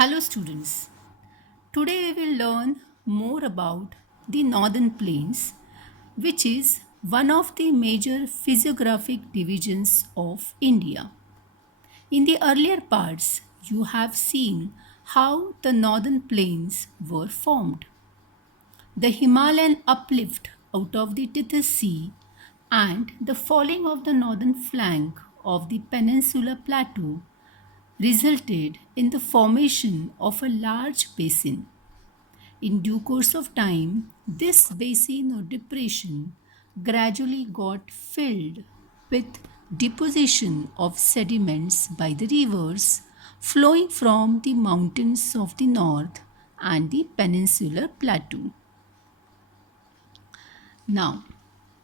Hello students. Today we will learn more about the Northern Plains, which is one of the major physiographic divisions of India. In the earlier parts, you have seen how the Northern Plains were formed. The Himalayan uplift out of the Tithys Sea and the falling of the northern flank of the Peninsular Plateau resulted in the formation of a large basin. In due course of time, this basin or depression gradually got filled with deposition of sediments by the rivers flowing from the mountains of the north and the peninsular plateau. Now,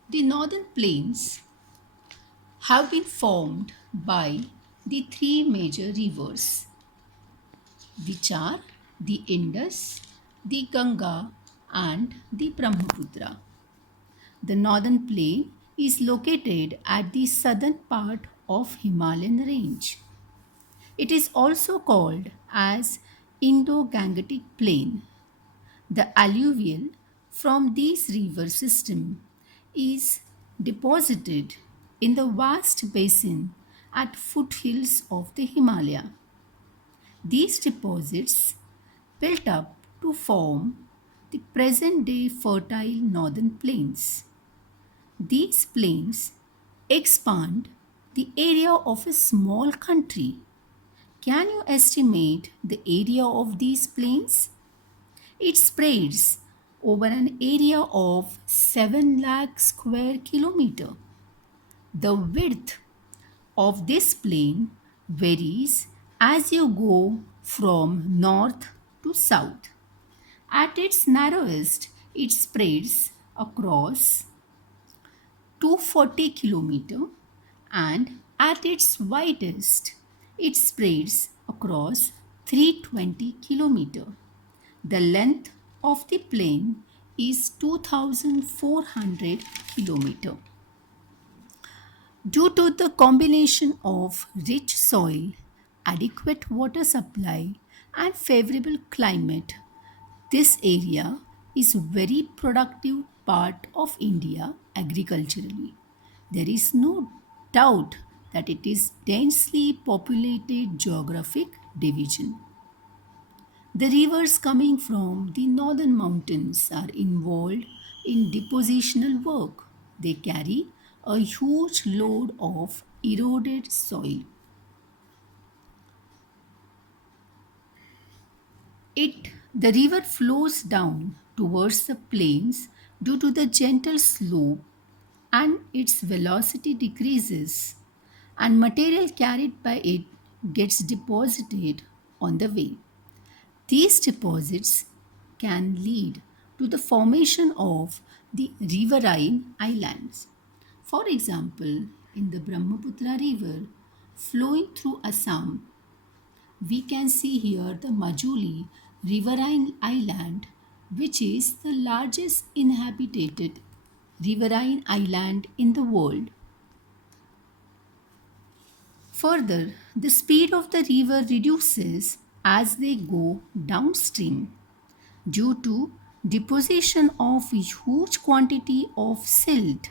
the northern plains have been formed by the three major rivers, which are the Indus, the Ganga, and the Brahmaputra. The northern plain is located at the southern part of Himalayan range. It is also called as Indo-Gangetic Plain. The alluvial from this river system is deposited in the vast basin at foothills of the Himalaya. These deposits built up to form the present day fertile northern plains. These plains expand the area of a small country. Can you estimate the area of these plains? It spreads over an area of 7 lakh square kilometer. The width of this plain varies as you go from north to south. At its narrowest, it spreads across 240 kilometer, and at its widest, it spreads across 320 kilometer. The length of the plain is 2400 kilometer. Due to the combination of rich soil, adequate water supply, and favorable climate, this area is very productive part of India agriculturally. There is no doubt that it is densely populated geographic division. The rivers coming from the northern mountains are involved in depositional work. They carry a huge load of eroded soil. The river flows down towards the plains due to the gentle slope, and its velocity decreases, and material carried by it gets deposited on the way. These deposits can lead to the formation of the riverine islands. For example, in the Brahmaputra river flowing through Assam, we can see here the Majuli riverine island, which is the largest inhabited riverine island in the world. Further, the speed of the river reduces as they go downstream due to deposition of huge quantity of silt.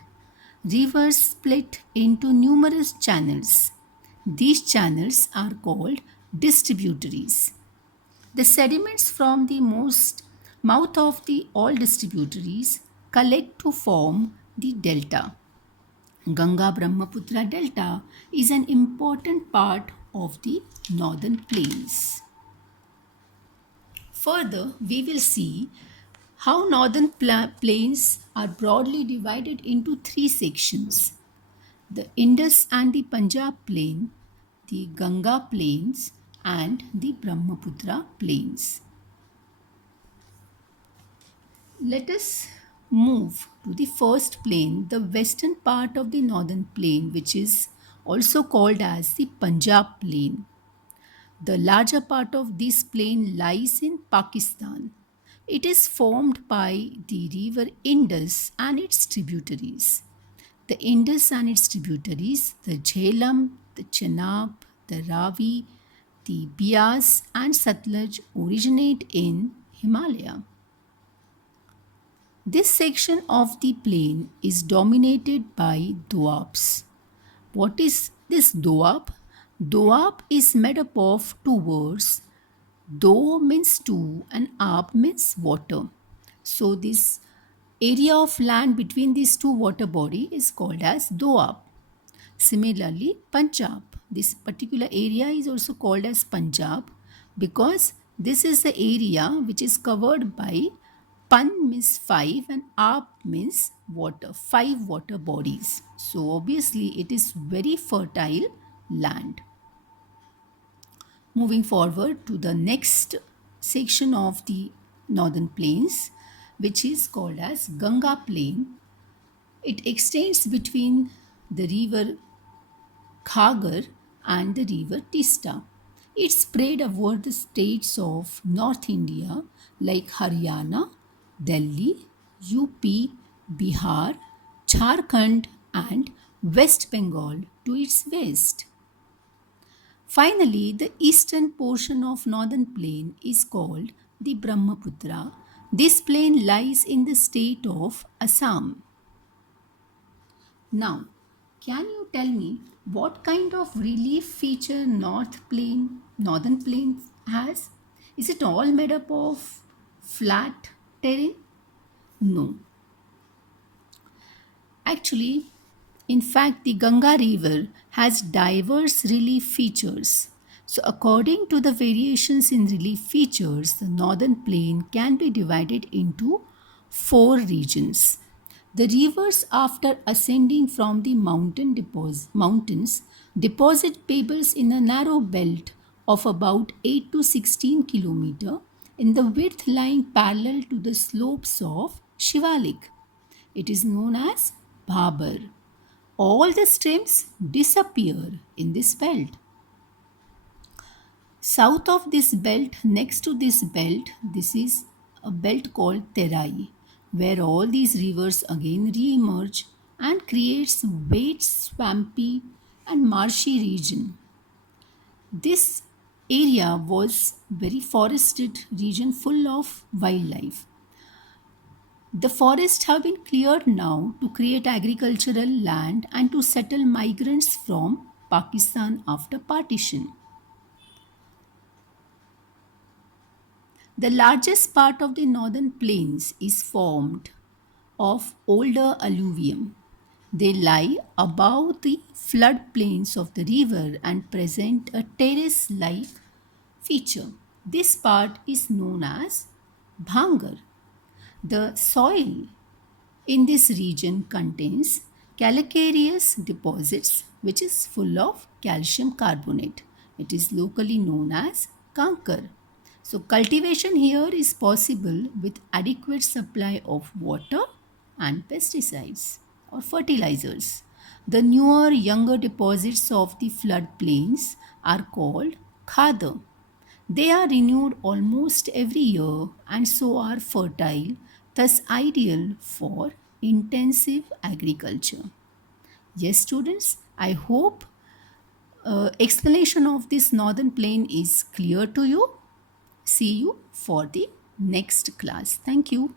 Rivers split into numerous channels. These channels are called distributaries. The sediments from the most mouth of the all distributaries collect to form the delta. Ganga Brahmaputra Delta is an important part of the northern plains. Further, we will see how northern plains are broadly divided into three sections: the Indus and the Punjab plain, the Ganga plains, and the Brahmaputra plains. Let us move to the first plain, the western part of the northern plain, which is also called as the Punjab plain. The larger part of this plain lies in Pakistan. It is formed by the river Indus and its tributaries. The Indus and its tributaries, the Jhelum, the Chenab, the Ravi, The Bias and Satluj originate in Himalaya. This section of the plain is dominated by doabs. What is this doab? Doab is made up of two words. Do means two and ab means water. So this area of land between these two water body is called as doab. Similarly, Punjab. This particular area is also called as Punjab because this is the area which is covered by Pan means five and Ab means water, five water bodies. So obviously it is very fertile land. Moving forward to the next section of the northern plains, which is called as Ganga Plain. It extends between the river Khagar and the river Tista. It spread over the states of North India like Haryana, Delhi, UP, Bihar, Jharkhand, and West Bengal to its west. Finally, the eastern portion of northern plain is called the Brahmaputra. This plain lies in the state of Assam. Now, can you tell me what kind of relief feature northern plain has? Is it all made up of flat terrain? No. Actually, in fact, the Ganga River has diverse relief features. So, according to the variations in relief features, the northern plain can be divided into four regions. The rivers, after ascending from the mountains, deposit pebbles in a narrow belt of about 8 to 16 km in the width lying parallel to the slopes of Shivalik. It is known as Bhabar. All the streams disappear in this belt. South of this belt, next to this belt, this is a belt called Terai, where all these rivers again re-emerge and creates wet, swampy and marshy region. This area was very forested region full of wildlife. The forests have been cleared now to create agricultural land and to settle migrants from Pakistan after partition. The largest part of the northern plains is formed of older alluvium. They lie above the floodplains of the river and present a terrace-like feature. This part is known as Bhangar. The soil in this region contains calcareous deposits which is full of calcium carbonate. It is locally known as Kankar. So cultivation here is possible with adequate supply of water and pesticides or fertilizers. The newer younger deposits of the floodplains are called khada. They are renewed almost every year and so are fertile, thus ideal for intensive agriculture. Yes, students, I hope explanation of this northern plain is clear to you. See you for the next class. Thank you.